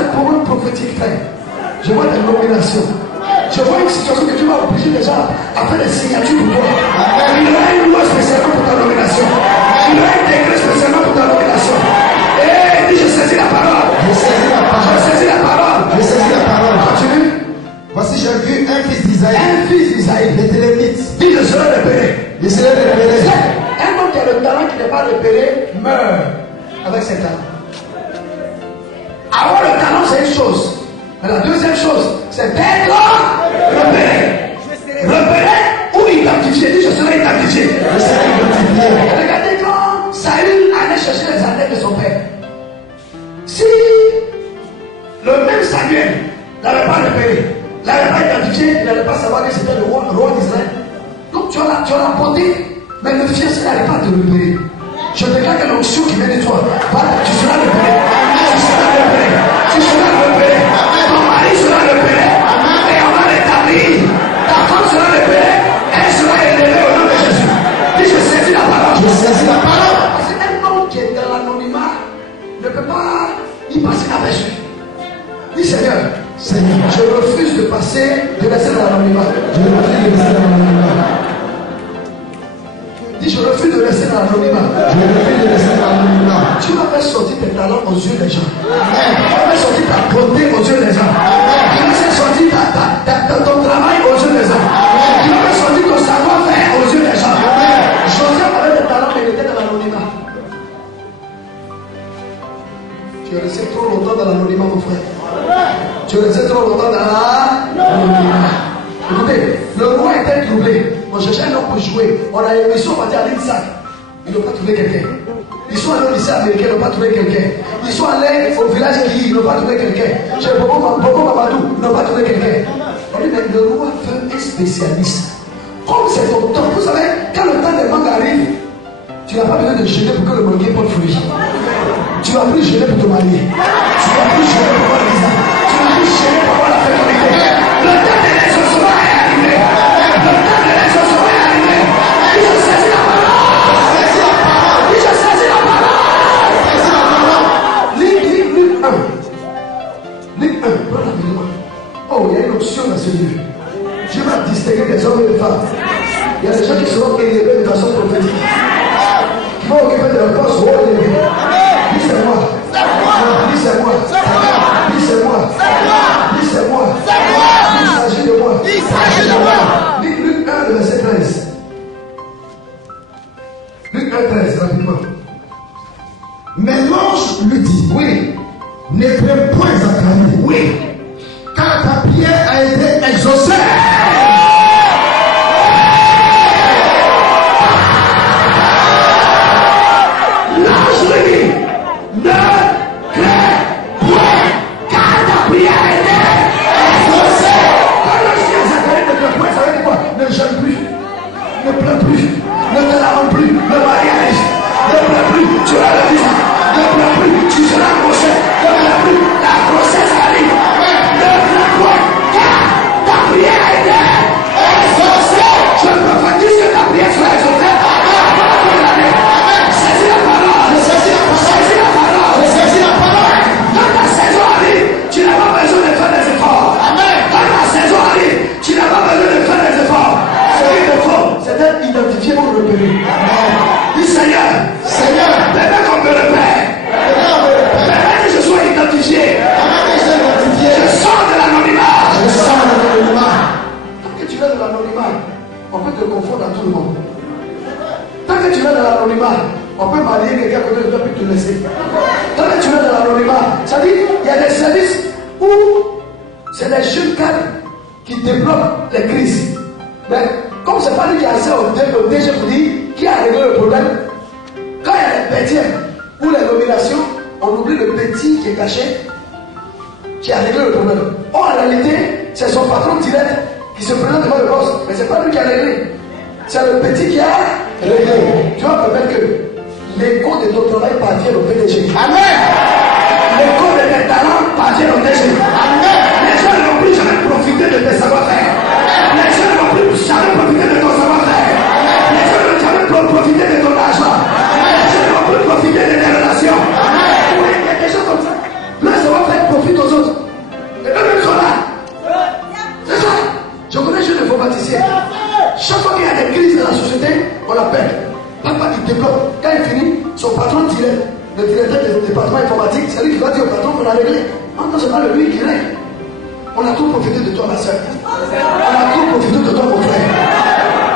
ces programmes prophétiques faits, je vois des nominations. Je vois une situation que tu vas obliger déjà à faire des signatures pour toi. Il y aura une loi spécialement pour ta nomination. Il y aura un décret spécialement pour ta nomination. Et dis, je saisis la parole. Je saisis la parole. Je saisis la parole. Je saisis la parole. Continue. Voici, j'ai vu un fils d'Isaïe. Un fils d'Isaïe. Les Télémites. Dis, je serai repéré. Je serai repéré. Un homme qui a le talent qui n'est pas repéré meurt avec ses talents. Avoir le talent, c'est une chose. Mais la deuxième chose, c'est d'être repéré. Repéré ou identifié. Dis, je serai identifié. Je serai identifié. Regardez quand Saül allait chercher les arêtes de son père. Si le même Samuel n'avait pas repéré, n'avait pas identifié, il n'allait pas savoir que c'était le roi d'Israël. Donc tu as la beauté, mais le fiancé n'allait pas te repérer. Je déclare que l'onction qui vient de toi, voilà, tu seras repéré. Tu seras repéré. Tu seras repéré. Ton mari sera repéré. Et on va l'établir. Ta femme sera repérée. Elle sera élevée au nom de Jésus. Dis, je saisis la parole. Je saisis la parole. Parce qu'un homme qui est dans l'anonymat ne peut pas y passer inaperçu. Dis, Seigneur, je refuse de laisser dans l'anonymat. Je refuse de laisser dans l'anonymat. Dis, je refuse de laisser dans l'anonymat. Je refuse de laisser dans l'anonymat. Tu vas faire sortir tes talents aux yeux des gens. Tu vas faire sortir ta beauté aux yeux des gens. Tu vas faire sortir ton travail aux yeux des gens. Tu vas faire sortir ton savoir-faire aux yeux des gens. Joseph avait des talents, mais il était dans l'anonymat. Tu es resté trop longtemps dans l'anonymat, mon frère. Tu es resté trop longtemps dans l'anonymat. Écoutez, le roi était troublé. On cherchait un homme pour jouer. Ils sont partis à l'INSAC. Ils n'ont pas trouvé quelqu'un. Ils sont allés au lycée américain, ils n'ont pas trouvé quelqu'un. Ils sont allés au village qui ils n'ont pas trouvé quelqu'un. Chez Bobo Mamadou, ils n'ont pas trouvé quelqu'un. On dit, mais le roi veut un spécialiste. Comme c'est ton temps, vous savez, quand le temps des mangues arrive, tu n'as pas besoin de jeûner pour que le manguier porte fruit. Tu vas plus jeûner pour te marier. Tu vas plus jeûner pour avoir visa. Tu vas plus jeûner pour avoir la fécondité. Le temps de l'exaucement est arrivé. Le temps de l'exaucement est arrivé. Et je saisis la parole. Et je saisis la parole. Luc 1. Luc 1. Prends rapidement. Oh, il y a une option dans ce livre. Dieu va distinguer des hommes et des femmes. Il y a des gens qui seront élevés de façon prophétique. Qui vont occuper de leur poste haut élevé. Dis c'est moi. Dis c'est moi. Dis c'est moi. Dis c'est moi. Il s'agit de moi. Il s'agit de moi. Luc 1, le verset 13. Luc 1, 13, rapidement. Mais l'ange lui dit, Oui. ne crains point Zacharie. Oui. Car ta prière a été exaucée. L'ange lui dit, ne crains point, car ta prière a été exaucée. Quand l'ange dit à Zacharie ne crains point, ça veut dire quoi? Ne jeûne plus, ne pleure plus, ne te lave plus, le mariage, ne pleure plus, tu as la vie, ne pleure plus, tu seras grossesse, ne pleure plus, la grossesse arrive, ne pleure point, car ta prière a été exaucée. Je prophétise que ta prière soit exaucée. Saisis la parole. Saisis la parole. Saisis la parole. Quand ta saison arrive, tu n'as pas besoin de faire des efforts. Quand ta saison arrive, tu n'as pas besoin de faire des efforts. Ce qu'il te faut, c'est d'être identifié pour le repérer. Dis Seigneur, permets qu'on me repère. Permets que je sois identifié. Je sors de l'anonymat. Tant que tu es de l'anonymat, on peut te confondre à tout le monde. Tant que tu es dans l'anonymat, on peut marier quelqu'un à côté de toi puis te laisser. Tant que tu es dans l'anonymat, ça dit, il y a des services où c'est les jeunes cadres qui débloquent les crises. Mais comme c'est pas lui qui a accès au DG pour dire qui a réglé le problème, quand il y a les petits ou les nominations, on oublie le petit qui est caché, qui a réglé le problème. Or, en réalité, c'est son patron direct qui se présente devant le boss, mais c'est pas lui qui a réglé. C'est le petit qui a réglé. Tu vas permettre que l'écho de ton travail parvienne au PDG. Amen. L'écho de tes talents parvienne au DG. Amen. Les gens ne vont plus jamais profiter de tes savoir-faire. Les gens ne vont plus jamais profiter de ton savoir-faire. Les gens ne vont jamais profiter de ton argent. Les gens ne vont plus profiter de tes relations. Oui, il y a des choses comme ça. Le savoir-faire profite aux autres. automatique, c'est lui qui va dire au patron qu'on a réglé. Non, c'est pas lui qui règle. On a trop profité de toi, ma soeur. On a trop profité de toi, mon frère.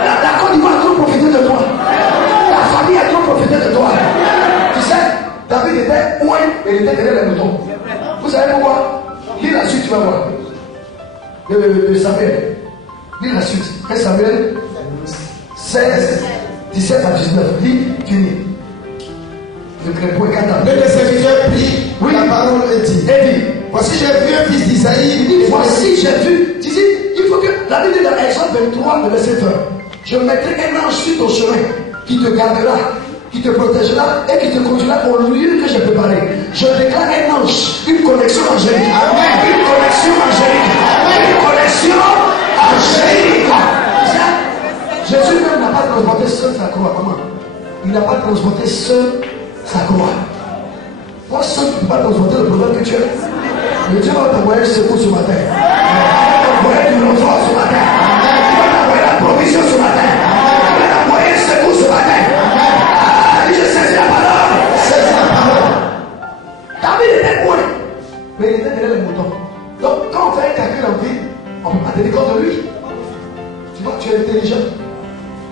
La Côte d'Ivoire a trop profité de toi. La famille a trop profité de toi. Tu sais, David était loin, mais il était derrière les moutons. Vous savez pourquoi? Lis la suite, tu vas voir. De Samuel. Lis la suite. 1 Samuel 16, 17 à 19. Lis, tu lis. Le serviteur prit la parole et dit, voici j'ai vu un fils d'Isaïe. Voici j'ai vu. Tu dis, il faut que la Bible dit dans Exode 23, le verset 1. Je mettrai un ange sur ton chemin qui te gardera, qui te protégera et qui te conduira au lieu que j'ai préparé. Je déclare un ange, une connexion angélique. Amen. Une connexion angélique. Amen. Une connexion angélique. Jésus même n'a pas transporté seul sa croix. Comment? Il n'a pas transporté seul sa croix. Moi seul, tu ne peux pas transporter le problème que tu as. Mais Dieu va t'envoyer un secours ce matin. Il va t'envoyer du renfort ce matin. Il va t'envoyer la provision ce matin. Il va t'envoyer un secours ce matin. Je saisis la parole. Saisis la parole. David était loin, mais il était derrière les moutons. Donc quand on fait un calcul en vie, on ne peut pas tenir compte de lui. Tu vois, tu es intelligent.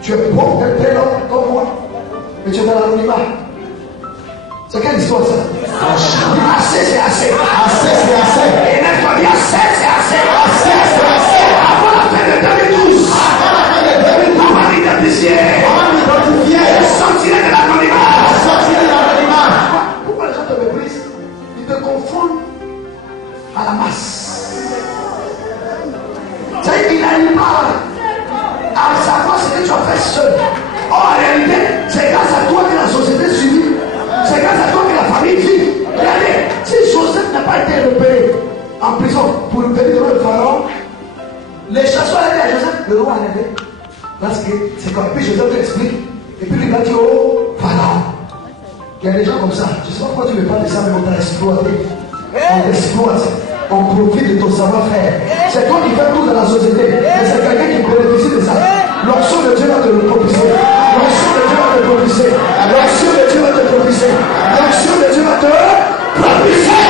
Tu es bon, tu es très long comme moi. Mais tu es dans l'anonymat. C'est quelle histoire ça? Assez, c'est assez. Assez, c'est assez. Et même toi, dis assez, c'est assez. Assez, c'est assez. Avant la fin de 2012. Avant la fin de 2012. On va l'identifier. On va l'identifier. Je sortirai de l'anonymat. Je sortirai de l'anonymat. Pourquoi les gens te méprisent? Ils te confondent à la masse. C'est qu'il n'arrive pas à savoir ce que tu as fait seul. Or, en réalité, c'est grâce à toi que la société subit. C'est grâce à toi que la famille vit. Regardez, si Joseph n'a pas été repéré en prison pour le pays de le pharaon, les chasseurs allaient à Joseph, le roi allait. Parce que c'est comme puis Joseph l'explique. Et puis il va dire au pharaon. Il y a des gens comme ça. Je ne sais pas pourquoi tu ne veux pas de ça, mais on t'a exploité. On t'exploite. On profite de ton savoir-faire. C'est toi qui fais tout dans la société. Mais c'est quelqu'un qui bénéficie de ça. L'onction de Dieu va te le propulser. L'onction de Dieu va te propulser. L'onction de Dieu va te propulser. L'onction de Dieu va te propulser.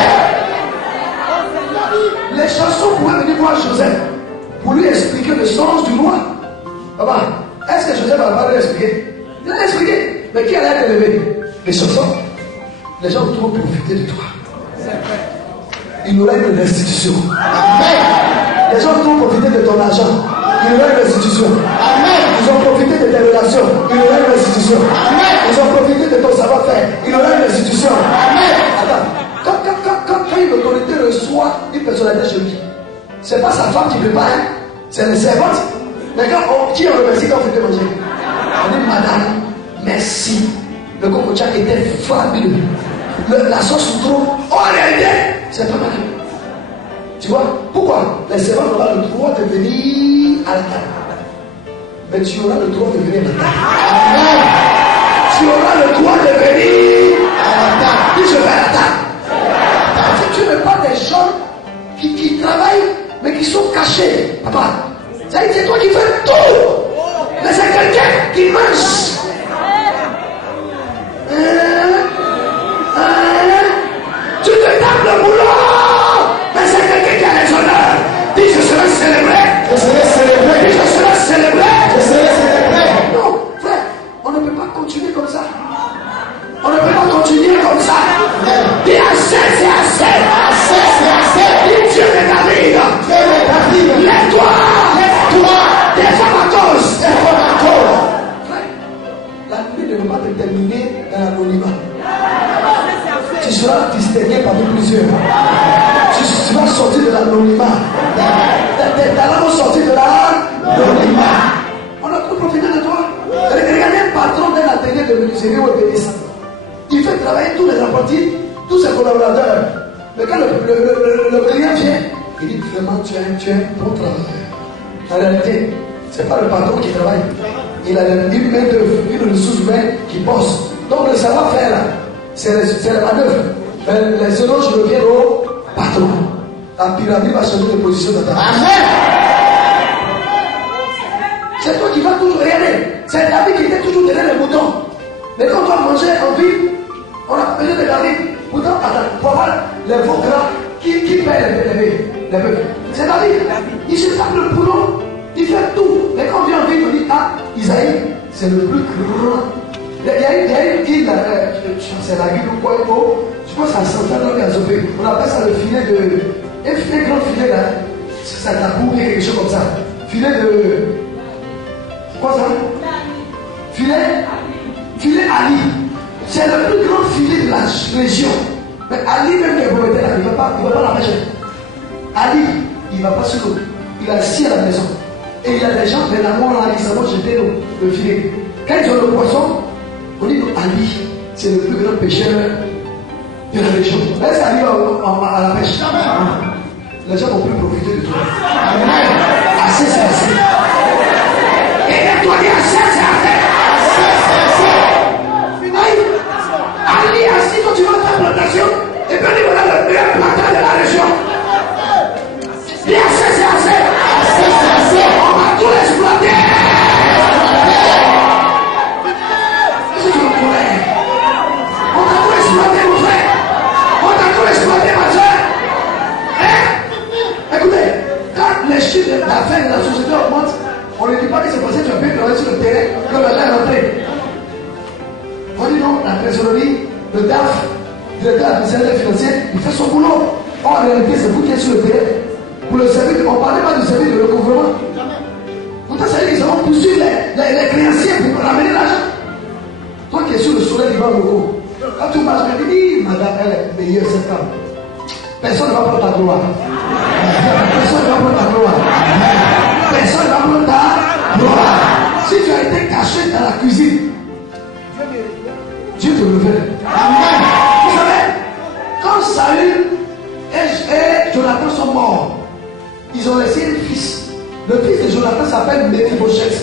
Les chansons pouvaient venir voir Joseph pour lui expliquer le sens du roi. Papa, est-ce que Joseph va pas lui expliquer? Il a expliqué. Mais qui allait te lever? Les chansons. Les gens vont trop profiter de toi. Il aura une restitution. Amen. Les gens vont profiter de ton argent. Il aura une restitution. Amen. Ils ont profité de tes relations. Il aura une restitution. Amen. Ils ont profité de ton savoir-faire. Il aura une restitution. Amen. Attends. Quand une autorité reçoit une personnalité chez lui, c'est pas sa femme qui prépare, hein? C'est les servantes. Mais qui on remercie quand on fait manger? On dit madame, merci. Le cocotier était fabuleux. La sauce trop. Oh, en réalité, c'est pas mal. Tu vois? Pourquoi? Les servants n'auront le droit de venir à la table. Mais tu auras le droit de venir à la table. Amen. Tu auras le droit de venir à la table. Dis je vais à la table. Si tu n'es pas des gens qui travaillent, mais qui sont cachés, papa, c'est toi qui fais tout. Mais c'est quelqu'un qui mange. Tu te tapes le boulot. Mais c'est quelqu'un qui a les honneurs. Dis je serai célébré. Je serai célébré. Dis je serai célébré. Je serai célébré. Non, frère, on ne peut pas continuer comme ça. On ne peut pas continuer comme ça. Dis assez, c'est assez. Assez, c'est assez. Dis Dieu de David. Dieu de David. Lève-toi. Lève-toi. Défends ma cause. Défends ma cause. Frère, la nuit ne peut pas te terminer dans l'anonymat. Tu seras distingué parmi plusieurs. Tu vas sortir de l'anonymat. Tes talents vont sortir de l'anonymat. On a trop profité de toi. Regardez un patron d'un atelier de menuiserie ou ébéniste. Il fait travailler tous les apprentis, tous ses collaborateurs. Mais quand le client vient, il dit vraiment tu es un bon travailleur. En réalité, ce n'est pas le patron qui travaille. Il a une main d'œuvre, une ressource humaine qui bosse. Donc le savoir-faire là, c'est la manœuvre. Mais les éloges reviennent au patron. La pyramide va changer de position dans ta vie. Amen. C'est toi qui vas toujours regarder. C'est David qui était toujours derrière les moutons. Mais quand on mangeait en ville, on a besoin de garder. Pourtant, pour avoir les veaux gras, qui paie les bœufs? C'est David. Il se tape le boulot, il fait tout. Mais quand on vient en ville, on dit, ah, Isaïe, c'est le plus grand. Il y a une île, c'est la ville ou quoi, je pense à Santana Gazopé. On appelle ça le filet de. Un filet, grand filet là. Ça t'a coupé quelque chose comme ça. Filet de. Quoi ça? Filet Ali. C'est le plus grand filet de la région. Mais Ali, même qui est propriétaire, il ne va pas la pêcher. Ali, il ne va pas sur l'eau. Il a assis à la maison. Et il y a des gens, mais la mort là, ils savent jeter le filet. Quand ils ont le poisson, on dit Ali, c'est le plus grand pêcheur de la région. Est-ce qu'Ali va à la pêche? Les gens vont plus profiter de toi. Assez, c'est assez. Et toi, dis assez, c'est assez. Ali assis quand tu vas à ta plantation, et puis il voilà le meilleur planteur de la région. Dis assez, c'est assez. On va tout l'exploiter. Si tu me connais, on va tout exploiter, mon frère. On va tout exploiter, ma soeur. Écoutez, quand les chiffres d'affaires de la société augmentent, on ne dit pas que c'est parce que tu as pu travailler sur le terrain que l'argent est rentré. On dit non, la trésorerie, le DAF, le directeur administratif financier, il fait son boulot. En réalité, c'est vous qui êtes sur le terrain. Pour le service, on ne parlait pas du service de recouvrement. Pourtant, ça veut dire qu'ils vont poursuivre les créanciers pour ramener l'argent. Toi qui es sur le soleil du banc locaux, quand tu marches, tu dis, madame, elle est meilleure cette femme. Personne ne va prendre ta gloire. Personne ne va prendre ta gloire. Personne ne va prendre ta gloire. Si tu as été caché dans la cuisine, Dieu te révèle. Vous savez, quand Saül et Jonathan sont morts, ils ont laissé un fils. Le fils de Jonathan s'appelle Mephibosheth.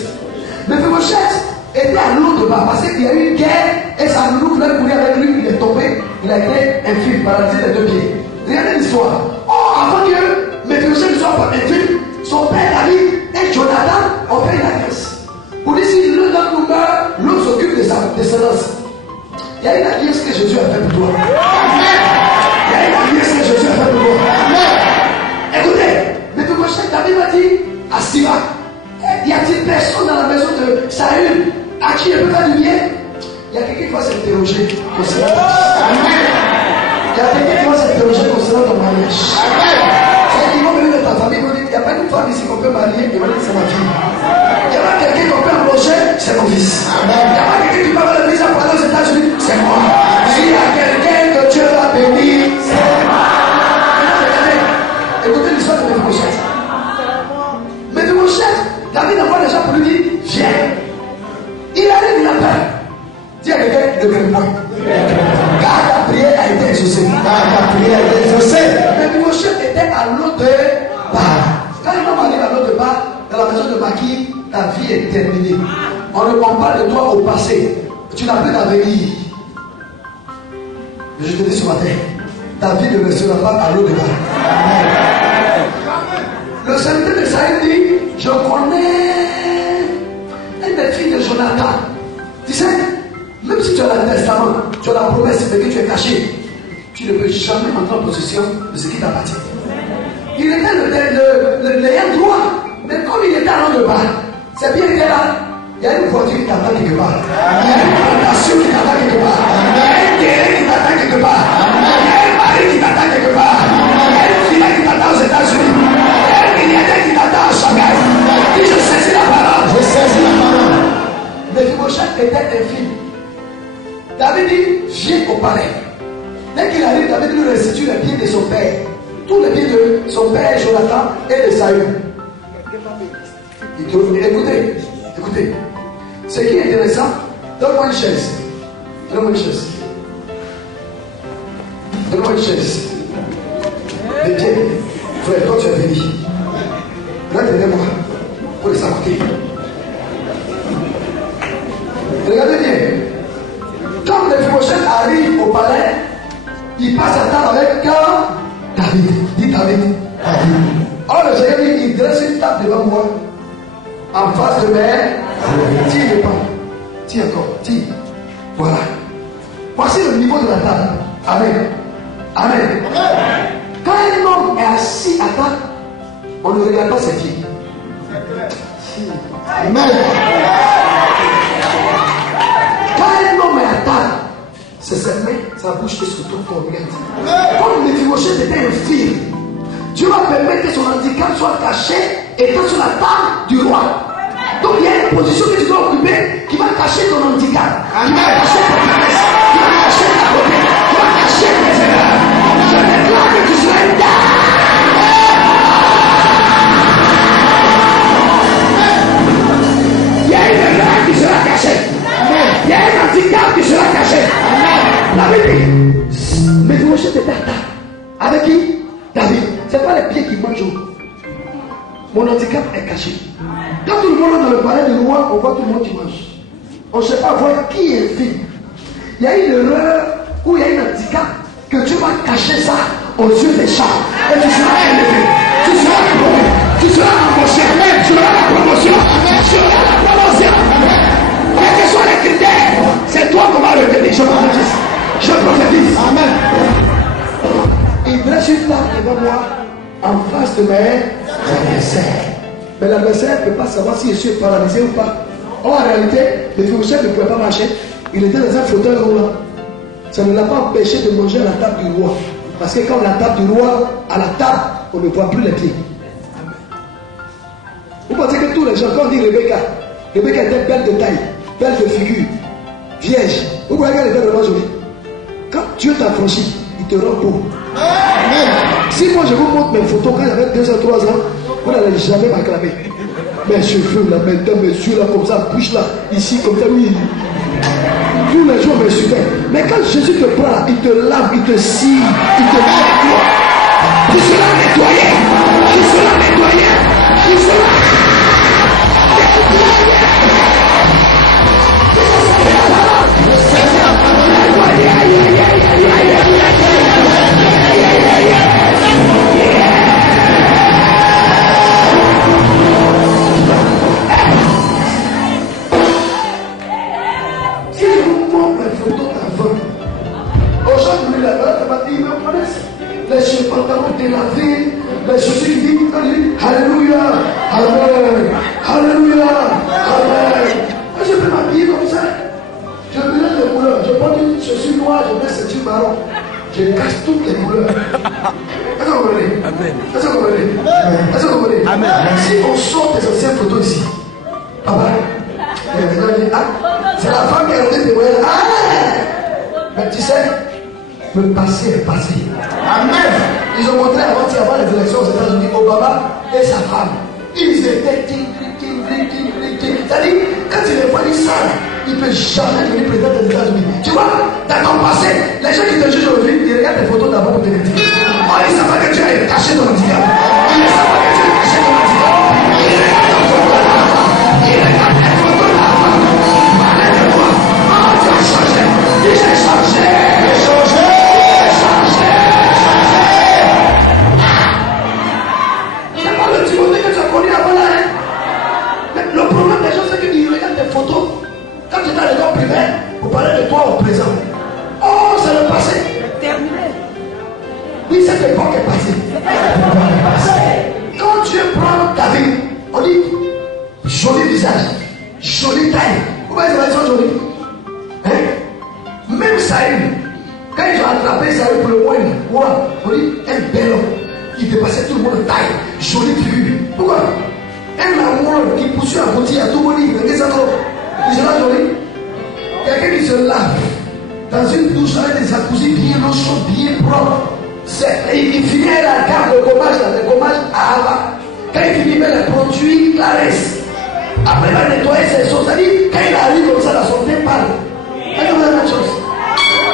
Mephibosheth était à l'autre bas parce qu'il y a eu une guerre et sa nounou voulait courir avec lui. Il est tombé, il a été infirme, paralysé des deux pieds. Regardez l'histoire. Oh, avant que Mephibosheth ne soit pas infirme, son père David et Jonathan ont fait une alliance. Pour dire si l'un d'entre nous meurt, l'autre s'occupe de sa descendance. Il y a une alliance que Jésus a fait pour toi. Il y a une alliance que Jésus a fait pour toi. Écoutez, Mephibosheth, David m'a dit à Siba, y a-t-il personne dans la maison de Saül à qui il peut faire du bien? Il y a quelqu'un qui va s'interroger concernant ta vie. Il y a quelqu'un qui va s'interroger concernant ton mariage. C'est qu'ils vont venir de ta famille, ils vont dire, il n'y a pas une femme ici qu'on peut marier, ils vont dire c'est ma fille. Il n'y a pas quelqu'un qu'on peut embaucher, c'est mon fils. Il n'y a pas quelqu'un qui peut avoir le visa pour aller aux États-Unis, c'est moi. S'il y a quelqu'un que Dieu va bénir, c'est moi. Écoutez l'histoire de Mephibosheth. Mephibosheth, David envoie les gens pour lui dire, viens. Il arrive, il a peur. Dis à quelqu'un, ne crains point. Car ta prière a été exaucée. Mephibosheth était à l'autre part. Quand il arrive à l'autre part, dans la maison de Maki, ta vie est terminée. On parle de toi au passé. Tu n'as plus d'avenir. Mais je te dis ce matin, ta vie ne restera pas à l'autre part. Le serviteur de Saül dit, je connais une des filles de Jonathan. Tu sais, même si tu as le testament, tu as la promesse de que tu es caché, tu ne peux jamais entrer en possession de ce qui t'appartient. Il était l'ayant droit, mais comme il était à l'autre bas, c'est bien qu'il est là. Il y a une voiture qui t'attend quelque part. Il y a une plantation qui t'attend quelque part. Il y a un terrain qui t'attend quelque part. Il y a un mari qui t'attend quelque part. Il y a une fille qui t'attend aux États-Unis. Il y a un milliardaire qui t'attend à Shanghai. Dis, je saisis la parole. Je saisis la parole. Mephibosheth était infime. David dit, viens au palais. Dès qu'il arrive, David lui restitue les biens de son père. Tous les biens de son père Jonathan et de Saül. Écoutez. Ce qui est intéressant, donne-moi une chaise. Donne-moi une chaise. Les pieds. Frère, toi tu es béni. Regardez-moi. Pour les sacoter. Regardez bien. Quand Mephibosheth arrive au palais, il passe à table avec David. Dis David. Or le Seigneur dit, il dresse une table devant moi. En face de mes. Tire le pain. Tire encore. Tire. Voilà. Voici le niveau de la table. Amen. Amen. Quand un homme est assis à table, on ne regarde pas ses pieds. Amen. Quand un homme est à table, c'est sa main, sa bouche et son tour qu'on regarde. Comme Méphibosheth était un fils, Dieu va permettre que son handicap soit caché étant sur la table du roi. Donc il y a une position que tu dois occuper qui va cacher ton handicap, qui va cacher ton faiblesse, qui va cacher ta beauté, qui va cacher tes erreurs. Je déclare que tu seras une dame. Il y a une erreur qui sera cachée. Il y a un handicap qui sera caché. La Bible dit, Méphibosheth était à table. Avec qui? David. C'est pas les pieds qui mangent. Mon handicap est caché. Quand tout le monde est dans le palais du roi, on voit tout le monde qui mange. On ne sait pas voir qui est fille. Il y a une erreur où il y a un handicap que Dieu va cacher ça aux yeux des gens. Et tu seras élevé. Tu seras promu. Tu seras embauché. Tu auras la promotion. Tu auras la promotion. Quels que soient les critères, c'est toi qu'on va retenir. Je prophétise. Je prophétise. Amen. Il dresse une table devant moi en face de mes adversaires. Mais l'adversaire ne peut pas savoir si je suis paralysé ou pas. Or, en réalité, le Méphibosheth ne pouvait pas marcher. Il était dans un fauteuil roulant. Ça ne l'a pas empêché de manger à la table du roi. Parce que quand la table du roi, à la table, on ne voit plus les pieds. Vous pensez que tous les gens, quand on dit Rebecca était belle de taille, belle de figure, vierge. Vous voyez qu'elle était vraiment jolie. Quand Dieu t'a franchi, il te rend beau. Amen. Si moi je vous montre mes photos quand j'avais 2 ans, 3 ans, vous n'allez jamais m'acclamer. Mes cheveux là, maintenant, mes yeux là, comme ça, bouche là, ici, comme ça, oui. Tous les jours me suivaient. Mais quand Jésus te prend là, il te lave, il te scie, il te nettoie. Tu seras nettoyé. Tu seras nettoyé. Tu seras si je vous montre mes photos d'avant, aujourd'hui là-bas, ils me connaissent. Les pantalons délavés, les chaussures qui disent Alléluia, Amen, Alléluia, Amen. Je peux m'habiller comme ça. Je mélange les couleurs. Je prends une chaussure noire, je mets ceinture marron. Je casse toutes les couleurs. Est-ce que vous comprenez? Est-ce que vous comprenez? Est-ce que vous comprenez? Si on sort des anciennes photos ici, c'est la femme qui a été témoignée. Mais tu sais, le passé est passé. Amen. Ils ont montré avant les élections aux États-Unis, Obama et sa femme. Ils étaient c'est-à-dire, quand il est venu ça, il ne peut jamais devenir président des États-Unis. Tu vois, dans ton passé, les gens qui te jugent aujourd'hui, ils regardent tes photos d'abord pour te dire. Oh, ils ne savent pas que tu as caché ton handicap. Ils ne savent pas que tu as caché ton handicap. Ils regardent ton photo là-bas. Ils regardent tes photos là-bas. Parlez de toi. Oh, tu as changé. J'ai changé. J'ai changé. J'ai changé. C'est pas le Timothée que tu as connu avant là, hein? Mais le problème des gens, c'est qu'ils regardent tes photos. Quand tu es dans l'école primaire, vous parlez de toi au présent. Oh, c'est le passé. Terminé. Oui, cette époque est passée. Quand Dieu prend David, on dit joli visage, jolie taille. Vous voyez les gens jolis? Hein? Même Saïd, quand ils ont attrapé Saïd pour le moine, on dit un bel homme. Il dépassait tout le monde de taille, jolie figure. Pourquoi? Un amour qui poursuit à boutique à tout le monde, il fait ça trop. Il sera joli. Quelqu'un qui se lave dans une douche avec des jacuzzi bien chauds, bien propres. Il finit la carte de gommage à avant. Quand il finit avec les produits Clarisse, après il va nettoyer ses choses. C'est-à-dire, quand il arrive comme ça dans son teint pâle, c'est comme la même chose.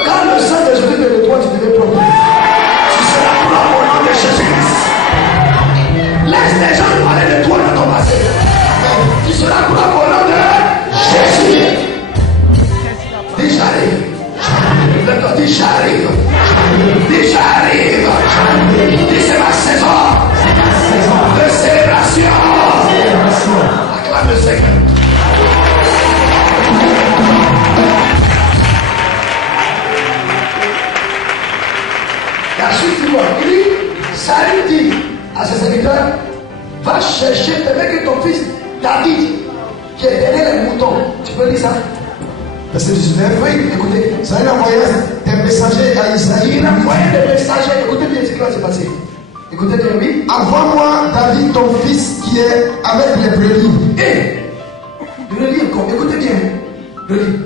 Quand le sang de Jésus te nettoie, tu deviens propre. Tu seras propre au nom de Jésus-Christ. Laisse les gens parler de toi dans ton passé. Tu seras propre au nom de Jésus. Dis j'arrive. Dis j'arrive. Dis j'arrive. Dis c'est ma saison de célébration. Acclame le Seigneur. Suis-moi. Il dit, Saül dit à ses serviteurs, va chercher peut-être que ton fils David, qui est derrière les moutons. Tu peux lire ça? Verset 19. Oui, écoutez. Saül envoya des messagers à Isaïe. Il a envoyé des messagers. Écoutez bien ce qui va se passer. Écoutez bien, oui. Envoie-moi David, ton fils, qui est avec les brebis. Et, je le lis encore. Écoutez bien. Je le lis.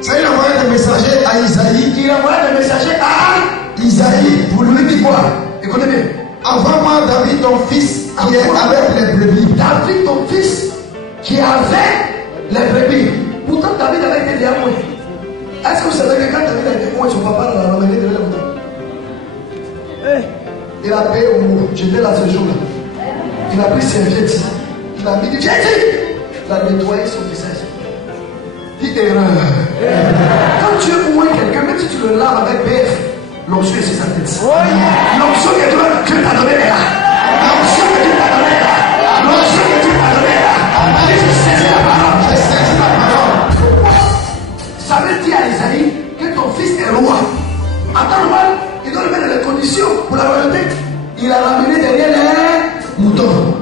Saül envoya des messagers à Isaïe. Il envoie des messagers à Isaïe pour lui dire quoi? Écoutez bien. Envoie-moi David, ton fils, qui est avec les brebis. David, ton fils, qui est avec les brebis. Pourtant, David avait été derrière moi. Est-ce que vous savez que quand David a été moi, son papa l'a ramené derrière le mouton? Il a payé au mot. J'étais là ce jour-là. Il a pris serviette. Il a mis du viens ici. Il a nettoyé son visage. Dit erreur. Quand tu es moins quelqu'un, même si tu le laves avec BF, l'onction est sur sa tête. L'onction que Dieu t'a donné est là. L'onction que Dieu t'a donné est là. L'onction que Dieu t'a donné est là. Et je saisis la parole. Je saisis la parole. Ça veut dire à Isaïe que ton fils est roi. En temps normal, il doit le mettre dans les conditions pour la royauté. Il a ramené derrière les moutons.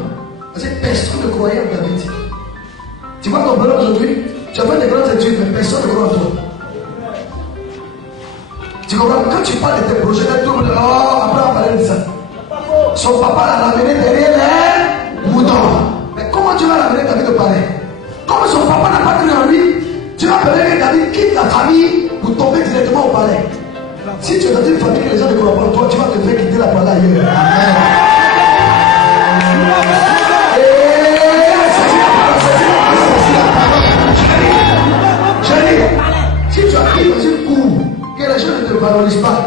Parce que personne ne croyait en David. Tu vois ton bonheur aujourd'hui, tu as fait des grandes études, mais personne ne croit en toi. Tu comprends? Quand tu parles de tes projets, tout le monde dit, oh, après on va parler de ça. Son papa l'a ramené derrière les moutons. Mais comment tu vas ramener David au palais? Comme son papa n'a pas cru en lui, tu vas permettre que David quitte la famille pour tomber directement au palais. Si tu es dans une famille que les gens ne croient pas en toi, tu vas te faire quitter la palais ailleurs. Si tu as pris dans une cour que les gens ne te valorisent pas,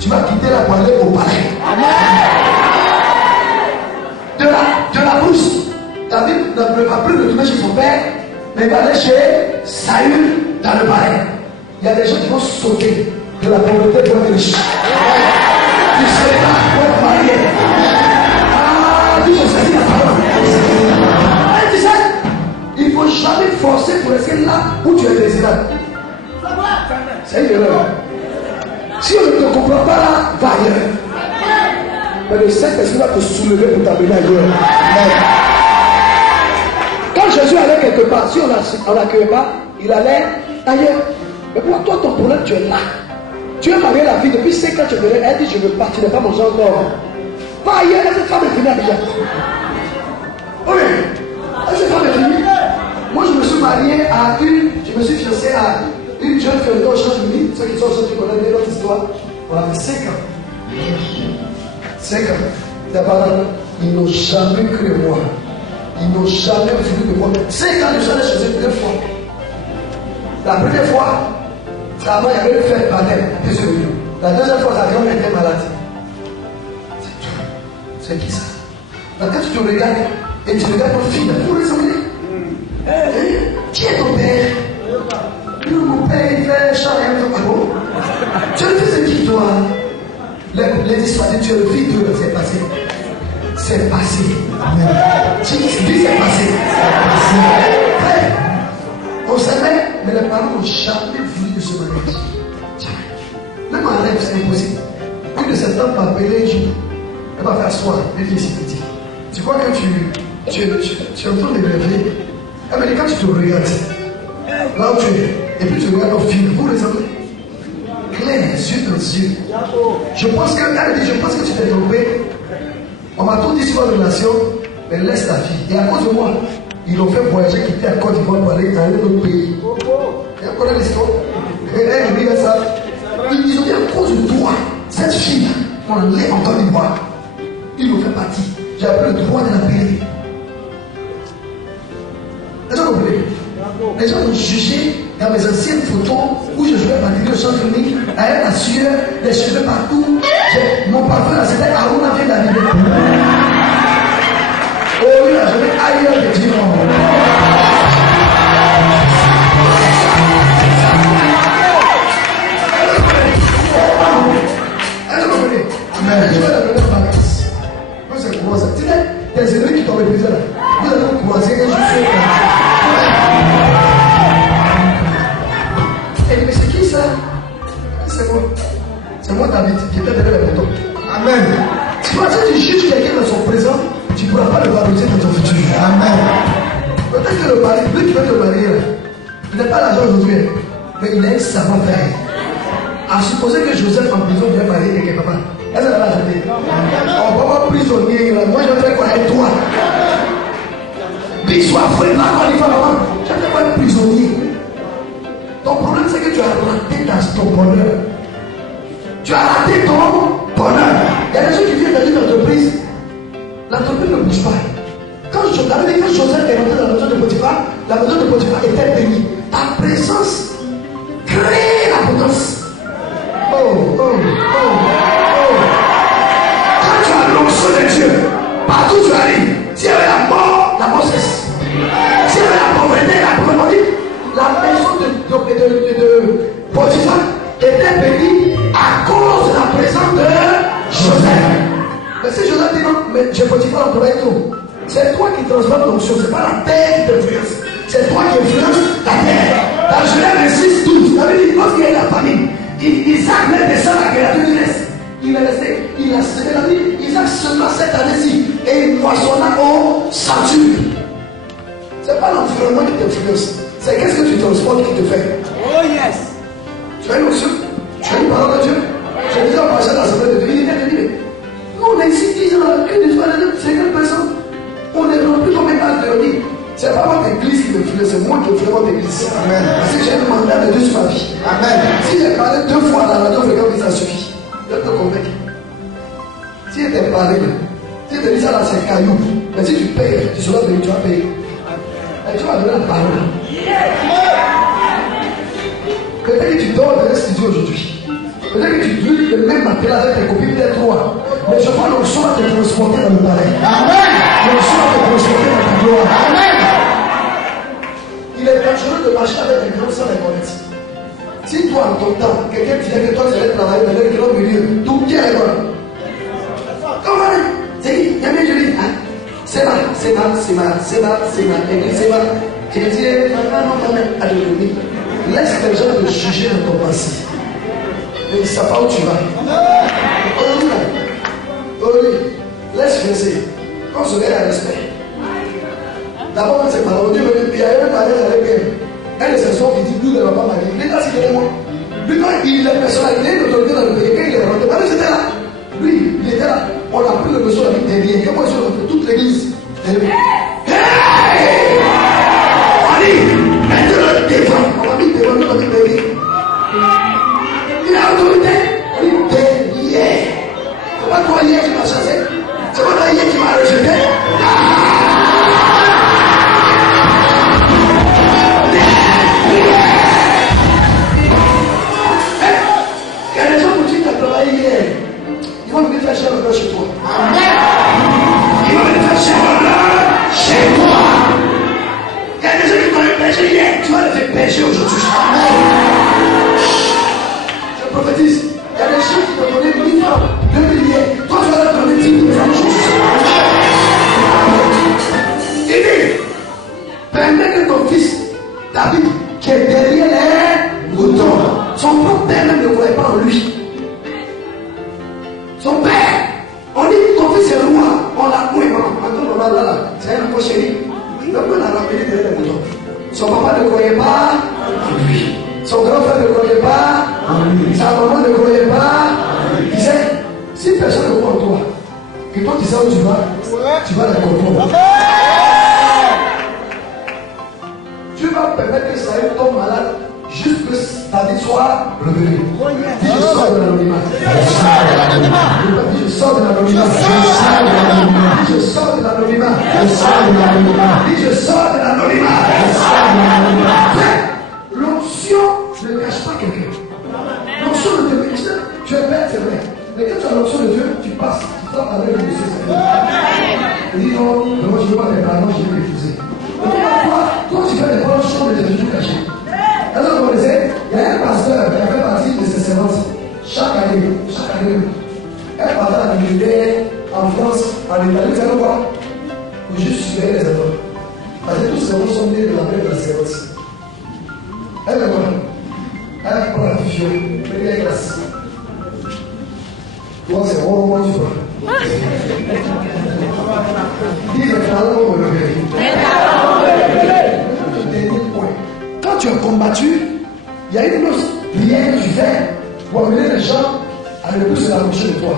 tu vas quitter la palais au palais. De la brousse, David ne va plus retourner chez son père, mais il va aller chez Saül dans le palais. Il y a des gens qui vont sauter de la pauvreté pour être riche. Tu sais pas pour être marié. Ah, tu sais la parole. Tu sais, il ne faut jamais forcer pour rester là où tu es désirable. C'est une erreur. Si on ne te comprend pas là, va ailleurs. Mais le Saint-Esprit va te soulever pour t'amener ailleurs. Quand Jésus allait quelque part, si on l'accueillait pas, il allait ailleurs. Mais pour toi, ton problème, tu es là. Tu es marié la vie depuis 5 ans, tu venais, elle dit je veux pas, tu n'es pas manger encore. Va ailleurs, cette femme est finie déjà. Oui, cette femme est finie. Moi je me suis marié à je me suis fiancé à une jeune fille au Champs-Élysées. Ceux qui sont ceux qui connaissent notre histoire. On a fait 5 ans. 5 ans. D'abord, ils n'ont jamais cru en moi. Ils n'ont jamais voulu de moi. 5 ans, je suis allé chez eux 2 fois. La première fois, avant, il y avait une fête baptême. La deuxième fois, la viande était malade. C'est tout. C'est qui ça? Quand tu te regardes et tu regardes ton fille, vous ressembler. Qui est ton père? Mon père, il fait charrière. Ah bon? Tu es le fils de qui, toi? Les histoires de tu es le fils de c'est passé. C'est passé. Tu dis c'est passé. On s'aimait, mais les parents n'ont jamais voulu de ce mariage. Même en rêve, c'est impossible. Une de ces femmes m'a appelé un jour. Elle m'a fait asseoir. Elle dit, c'est petit. Tu crois que tu es en train de rêver? Elle m'a dit, quand tu te regardes, là où tu es, et puis tu regardes ton film, vous les avez clair, yeux dans yeux. Je pense que tu t'es trompé. On m'a tout dit sur la relation, mais laisse la fille. Et à cause de moi, ils l'ont fait voyager, quitter à Côte d'Ivoire pour aller dans un autre pays. Et on connaît l'histoire. Et elle, je dis ça. Ils ont dit à cause de toi, cette fille, on l'est en Côte d'Ivoire. Ils l'ont fait partie. J'ai appris le droit de la payer. Est-ce que vous comprenez? Les gens ont jugé dans mes anciennes photos où je jouais à batterie au Champs-Élysées, avec la sueur, les cheveux partout. Mon parfum là, c'était Aruna vient d'arriver. Oh oui, là, je vais ailleurs que Dieu. Est-ce que vous comprenez? Amen. Je vais la donner en vacances. Vous c'est quoi ça? Tu sais, des ennemis qui t'ont méprisé là. Vous allez vous croiser et je suis. Mais c'est qui ça? C'est moi. C'est moi David qui était derrière les moutons. Amen. Tu vois, si tu juges quelqu'un dans son présent, tu ne pourras pas le valoriser dans ton futur. Amen. Peut-être que le mari, lui qui veut te marier, il n'a pas l'argent aujourd'hui, mais il a un savoir-faire. À supposer que Joseph en prison vient marier quelqu'un, papa. Est-ce que ça va changer? On va pas prisonnier, moi je vais faire quoi avec toi? Puis sois frère, là quand il fait maman, je vais faire quoi être prisonnier? Ton problème c'est que tu as raté ton bonheur. Tu as raté ton bonheur. Il y a des gens qui viennent dans une entreprise, l'entreprise ne bouge pas. Quand Joseph est rentré dans la maison de Potiphar, la maison de Potiphar était bénie. Ta présence crée l'abondance. Oh. Quand tu as l'onction de Dieu, partout où tu arrives, s'il y avait la mort cesse. S'il y avait la pauvreté, la maison de Potiphar était bénie à cause de la présence de Joseph. Mais si Joseph dit non, mais je Potiphar en travail tout. C'est toi qui transformes l'onction, c'est pas la terre qui t'influence. C'est toi qui influence la terre. Dans Genèse 6, 12, ça veut dire lorsqu'il y a eu la famine, Isaac met des sangs à la créature du reste. Il a semé la vie. Isaac sema cette année-ci et il moissonna au centuple. C'est pas l'environnement qui t'influence, c'est qu'est-ce que tu transportes qui te fait. Oh yes. Tu as une notion, tu as une parole de Dieu. J'ai déjà passé dans l'assemblée de Dieu. Il dit, nous on est ici 10 ans, une histoire de 50 personnes. On est rempli comme un mal de vie. C'est pas votre église qui m'influence, c'est moi qui influence votre église. Amen. Parce que j'ai un mandat de Dieu sur ma vie. Amen. Si j'ai parlé 2 fois à la radio, ça suffit. Je te convainc. Si tu es parlé, si tu dis ça là, c'est caillou. Mais si tu payes, tu seras venu, tu vas payer. Et tu vas donner la parole. Peut-être que tu dors dans le studio aujourd'hui. Peut-être que tu lis le même matin avec tes copines, peut-être 3. Mais je crois que l'onction va te transporter dans le palais. Amen. L'onction va te transporter dans ta gloire. Amen. Il est dangereux de marcher avec un grand sang d'inconnu. Si toi, en ton temps, quelqu'un te dit que toi, tu allais travailler dans un grand milieu, tout bien est bon. Comment c'est il y a bien je dis, c'est mal. Tu me dis, non, laisse les gens te juger dans ton passé. Mais ils ne savent pas où tu vas. Laisse faire. Quand on se met à respect. D'abord, quand c'est pas on dit, il y a un mariage avec elle. Elle est son qui dit, nous ne va pas marier. Il est là, c'est moi. Lui, quand il est personnalité, il est l'autorité dans le pays. Quand il est rentré, Marie, c'était là. Lui, il était là. On a pris le monsieur avec derrière. Comment ils sont rentrés? Toute l'église. Hey! Allez, mettez-le devant. On va mis devant, on va mis derrière. Il a autorité. On dit derrière. C'est pas toi hier qui m'a chassé. C'est pas toi hier qui m'a rejeté. Il y a des gens qui t'ont travaillé hier. Ils vont venir faire cher l'honneur chez toi. Amen. Ils vont venir faire cher l'honneur chez toi. Il y a des gens qui t'ont péché hier. Tu vas les faire pécher aujourd'hui. Amen. Je prophétise. Il y a des gens qui t'ont donné 1000 francs, 2 000 hier. Toi, tu vas leur donner 10 000 francs aujourd'hui. Il dit, permets que ton fils, David, qui est derrière les moutons, son propre père même ne croyait pas en lui. Son père, on dit ton fils est roi, on l'a pris, on là, c'est un peu chéri. Donc on a rappelé derrière les moutons. Son papa ne croyait pas en lui. Son grand frère ne croyait pas en lui. Sa maman ne croyait pas. Il disait, si personne ne croit en toi, que toi tu sais où tu vas la comprendre. Tu vas permettre que Saïd tombe malade juste que ta vie soit revenu. Dis je sors de l'anonymat. Je sors de l'anonymat. Dis je sors de l'anonymat. Dis je sors de l'anonymat. L'onction ne cache pas quelqu'un. L'onction ne te cache pas. Tu es bête, c'est vrai. Mais quand tu as l'onction de Dieu, tu passes. Tu frappes avec le monsieur. Il dit non, moi je ne veux pas faire pardon, je vais l'épouser. Toi, tu fais des bonnes choses, mais tu es toujours caché. Alors, vous connaissez, il y a un pasteur qui a fait partie de ses séances. Chaque année, un pasteur a militaire en France, en Italie, vous savez quoi? Vous juste suivez les enfants. Parce que tous ces enfants sont nés de la paix de la séance. Elle est quoi? Elle prend la fusion, elle est classe. Toi, c'est bon, tu vois. y a une autre prière que tu fais pour amener les gens à ne plus se rapprocher de toi.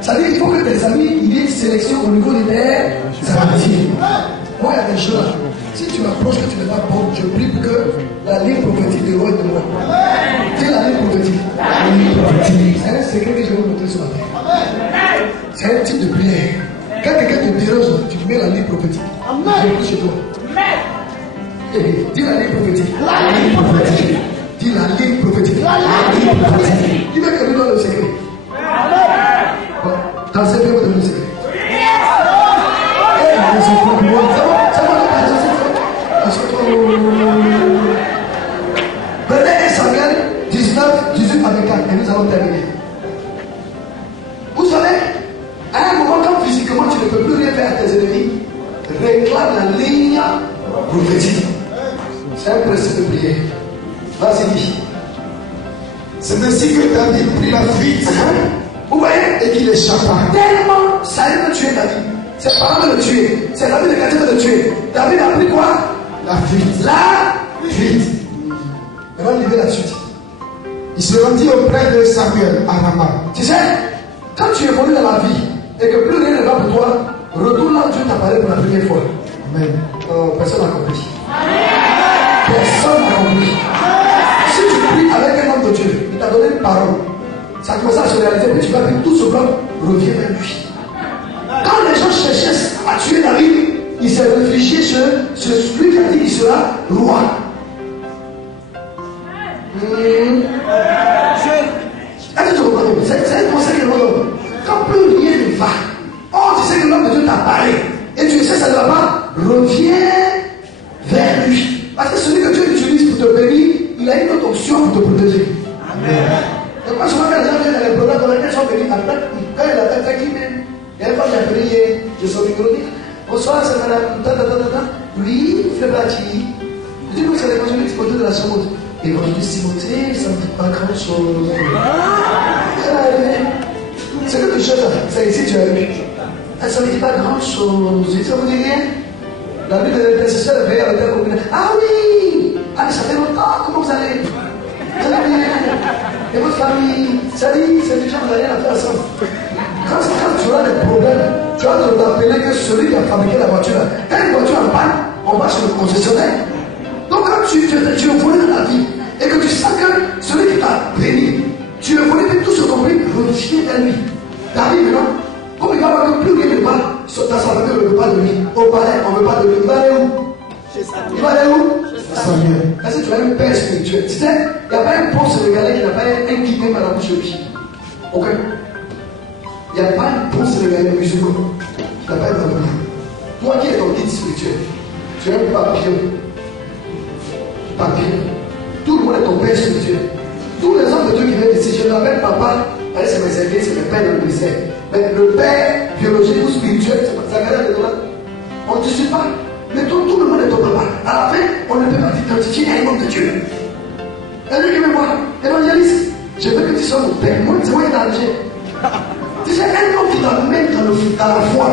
Ça veut dire qu'il faut que tes amis il y ait une sélection au niveau des amitiés. Moi, il y a des choses. Si tu m'approches que tu n'es pas bon, je prie pour que la ligne prophétique de l'eau est de moi. C'est la ligne prophétique. La ligne prophétique. C'est un secret que je vais vous montrer ce matin. C'est un type de prière. Quand quelqu'un te dérange, tu mets la ligne prophétique. Je prie chez toi. Dis la ligne prophétique. La ligne prophétique. Dis la ligne prophétique. La ligne prophétique. Qui veut que nous donne le secret? Bon, dans ce pays, on donne le secret. Prenez 1 Samuel 19, 18 avec 4 et nous allons terminer. Vous savez, à un moment quand physiquement tu ne peux plus rien faire à tes ennemis, réclame la ligne prophétique. C'est un principe de prière. Vas-y, dis. C'est ainsi que David prit la fuite. Vous voyez? Et qu'il échappa. Tellement Saül veut tuer David. Ses parents veulent le tuer. Ses amis de quartier veulent le tuer. David a pris quoi? La fuite. La fuite. Maintenant, lisez la suite. Il se rendit auprès de Samuel à Rama. Tu sais, quand tu évolues dans la vie et que plus rien ne va pour toi, retourne là où Dieu t'apparaît pour la première fois. Amen. Personne n'a compris. Personne n'a compris. Si tu pries avec un homme de Dieu, il t'a donné une parole, ça commence à se réaliser, puis tu vas dire tout ce bloc revient vers lui. Quand les gens cherchaient à tuer David, ils se réfugiaient sur celui qui a dit qu'il sera roi. Est-ce que tu comprends? C'est un conseil que l'on donne. Quand plus rien ne va, tu sais que l'homme de Dieu t'a parlé, et tu sais que ça ne va pas, reviens vers lui. Parce que celui que Dieu utilise pour te bénir, il a une autre option pour te protéger. Amen. Et moi, souvent, quand les gens viennent dans les programmes dans lesquels ils sont bénis, quand il a fait qui même, et une fois j'ai appelé hier, je suis au micro, bonsoir, c'est madame, oui, il fait partie. Je dis, vous savez, quand je vais exposer de la seconde, évangéliste Timothée, ça ne dit pas grand chose. C'est que tu cherches, c'est ici, tu as vu. Ça ne dit pas grand chose. Ça vous dit rien? La vie de l'intercesseur est veillée avec la combinaison. Ah oui! Ah, ça fait longtemps, comment vous allez? Vous allez bien? Et votre famille? Salut, c'est déjà, vous n'avez rien à faire ensemble. Quand tu auras des problèmes, tu vas te rappeler que celui qui a fabriqué la voiture, quand une voiture en panne, on va chez le concessionnaire. Donc quand tu évolues dans la vie et que tu sens que celui qui t'a béni, tu évolues avec tout ce compris, reviens vers lui. David maintenant, comme il va voir que plus rien ne va, dans sa famille, on ne veut pas de lui. Au palais, on ne veut pas de lui. Il va aller où? Il va aller où? Samuel. Est-ce que tu as un père spirituel? Tu sais, il n'y a pas un pont sénégalais qui n'a pas un qui même à la bouche de lui. Ok? Il n'y a pas un pont sénégalais musulman qui n'a pas un papillon. Toi qui es ton guide spirituel, tu as un papillon. Papillon. Tout le monde est ton père spirituel. Tous les hommes de Dieu qui viennent ici, je l'appelle papa, c'est mes services, c'est mes pères de ministère. Mais le père biologique ou spirituel, c'est pas Zacharia de Dolan. On ne te suit pas. Mais tout le monde est ton papa. À la fin, on ne peut pas t'identifier à un homme de Dieu. Elle dit que moi, évangéliste, je veux que tu sois mon père. Moi, c'est moi qui t'ai. Tu sais, un homme qui t'amène dans la foi.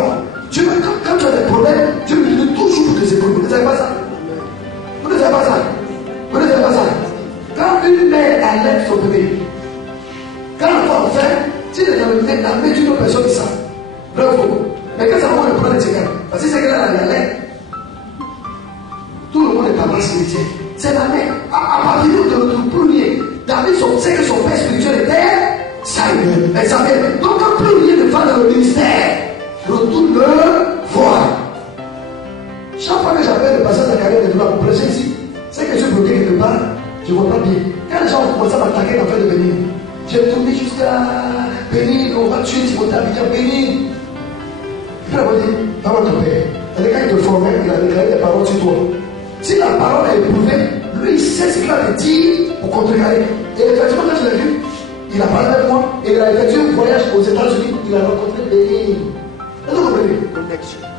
Dieu, quand tu as des problèmes, Dieu lui donne toujours pour tes épaules. Vous ne savez pas ça? Vous ne savez pas ça? Vous ne savez pas ça? Quand une mère allait son bébé, quand l'enfant fait, si elle est dans la main d'une autre personne qui sent, vrai ou faux? Mais quand ça va, on le prend les tickets. Parce que c'est qu'elle a la lait. Tout le monde est papa spirituel. C'est la mère. À partir de notre premier, David sait que son père spirituel était Samuel. Et Samuel. Donc quand plus rien ne va dans le ministère, retourne le voir. Chaque fois que j'appelle le pasteur Zacharia de Doula pour prêcher ici, c'est que je bloqué quelque part, je ne vois pas bien. Quand les gens ont commencé à m'attaquer dans le fait de bénir, j'ai tourné jusqu'à bénir, on va tuer Timothée à Abidjan, bénir. Puis on va dire, parole de père. C'est quand il te formait, il a déclaré des paroles sur toi. Si la parole est éprouvée, lui il sait ce qu'il a dit pour contrecarrer. Et effectivement, quand je l'ai vu, il a parlé avec moi et il a effectué un voyage aux États-Unis, il a rencontré Béni. Est-ce que vous comprenez?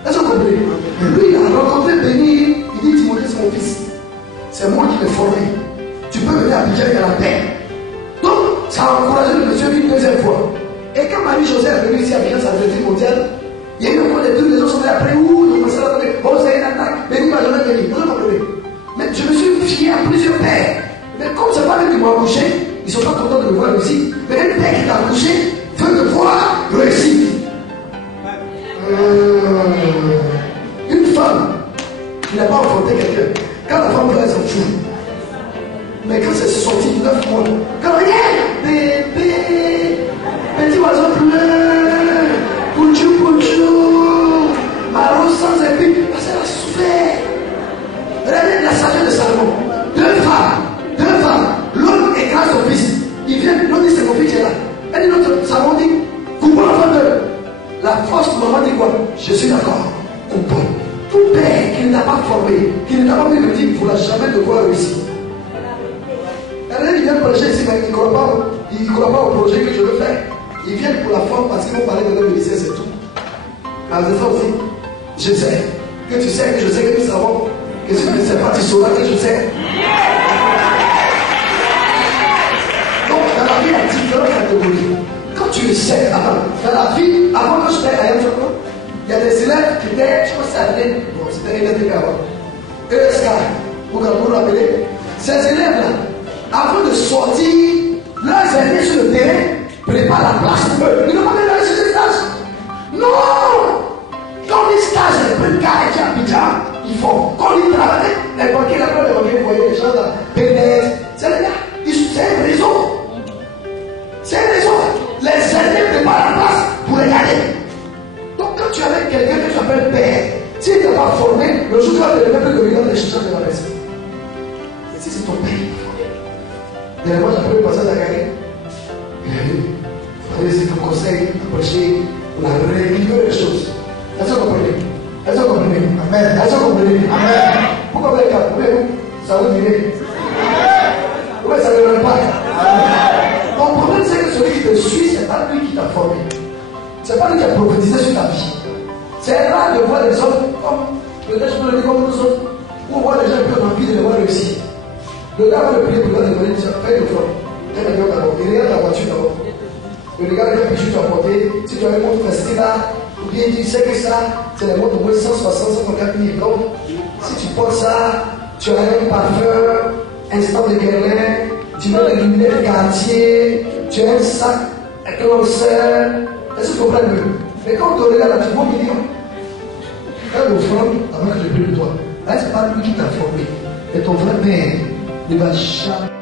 Est-ce que vous comprenez? Lui, il a rencontré Béni, il dit Timothée, c'est mon fils. C'est moi qui l'ai formé. Tu peux venir à Abidjan et à la paix. Donc, ça a encouragé le monsieur une deuxième fois. Et quand Marie-Josée est venue ici à Abidjan, ça a été mondial. Il y a eu encore des trucs, les autres sont venus après, donc on s'est rappelé, bon, c'est une attaque, Béni va jamais béni, vous comprenez? Mais je me suis fié à plusieurs pères. Mais comme c'est pas porter quelqu'un. Quand la femme pleure, elle s'en fout. Mais quand c'est sorti 9 mois, quand rien, bébé, petit oiseau pleure, pouchou, pouchou, marron sans épi, parce qu'elle a souffert. Regardez la sagesse de Salomon. Deux femmes, l'autre écrase son fils. Il vient, l'autre dit c'est mon fils qui est là. Elle dit l'autre, Salomon dit, coupons l'enfant de. La force maman dit quoi? Je suis d'accord, coupons. Tout père qui ne t'a pas formé, qui ne t'a pas vu le dire, il ne pourra jamais devoir réussir. Il vient prêcher ici, mais il ne croit pas au projet que je veux faire. Ils viennent pour la forme parce qu'ils vont parler de leur lycée, c'est tout. Alors c'est ça aussi. Je sais que tu sais, que je sais que nous savons. Que si tu ne sais pas, tu sauras que je sais. Donc dans la vie, il y a différentes catégories. Quand tu le sais, dans la vie, avant que je t'aille à Yantoko, il y a des élèves qui étaient, je pense que c'était bon, c'était ESK avant. ESK, vous vous rappelez? Ces élèves-là, avant de sortir, leurs aînés sur le terrain préparent la place pour eux. Ils n'ont pas besoin de ce stage. Non! Quand ils stage, ils prennent carré à Abidjan, ils font. Quand ils travaillent, les banquiers, la plupart des banquiers, vous voyez les gens là, PNS, c'est les gars, c'est une raison. C'est une raison. Les aînés préparent la place pour les garder. Donc quand tu es avec quelqu'un que tu appelles père, si il ne t'a pas formé, le jour où tu vas te lever plus de millions de choses de la personne. Et si c'est ton père, et moi j'appelle le passage à gagner. Il fallait un conseil, approcher, on a réglé les choses. Est-ce que vous comprenez? Est-ce que vous comprenez? Amen. Est-ce que vous comprenez? Amen. Pourquoi vous êtes là? Ça vous dirait? Oui, ça ne veut pas. Ton problème, c'est que celui qui te suit, ce n'est pas lui qui t'a formé. Ce n'est pas lui qui a prophétisé sur ta vie. C'est rare de voir les hommes comme, peut-être je peux le dire comme nous autres, ou voir les gens qui ont envie de les voir réussir. Le gars va le prier pour lui demander, fais le front. Il regarde la voiture d'abord. Il regarde les pigeons que tu as porté. Si tu as une montre facile là, ou bien tu sais que ça, c'est la montre de moins 160, 150 000. Donc, si tu portes ça, tu as un parfum, instant de guerre, tu mets des lunettes de quartier, tu as un sac, un closseur. Est-ce que tu comprends mieux? Mais quand tu regardes là, tu vois qu'il dit, fais l'offrande avant que je prie de toi. Là, ce n'est pas lui qui t'a formé. Et ton vrai père ne va jamais.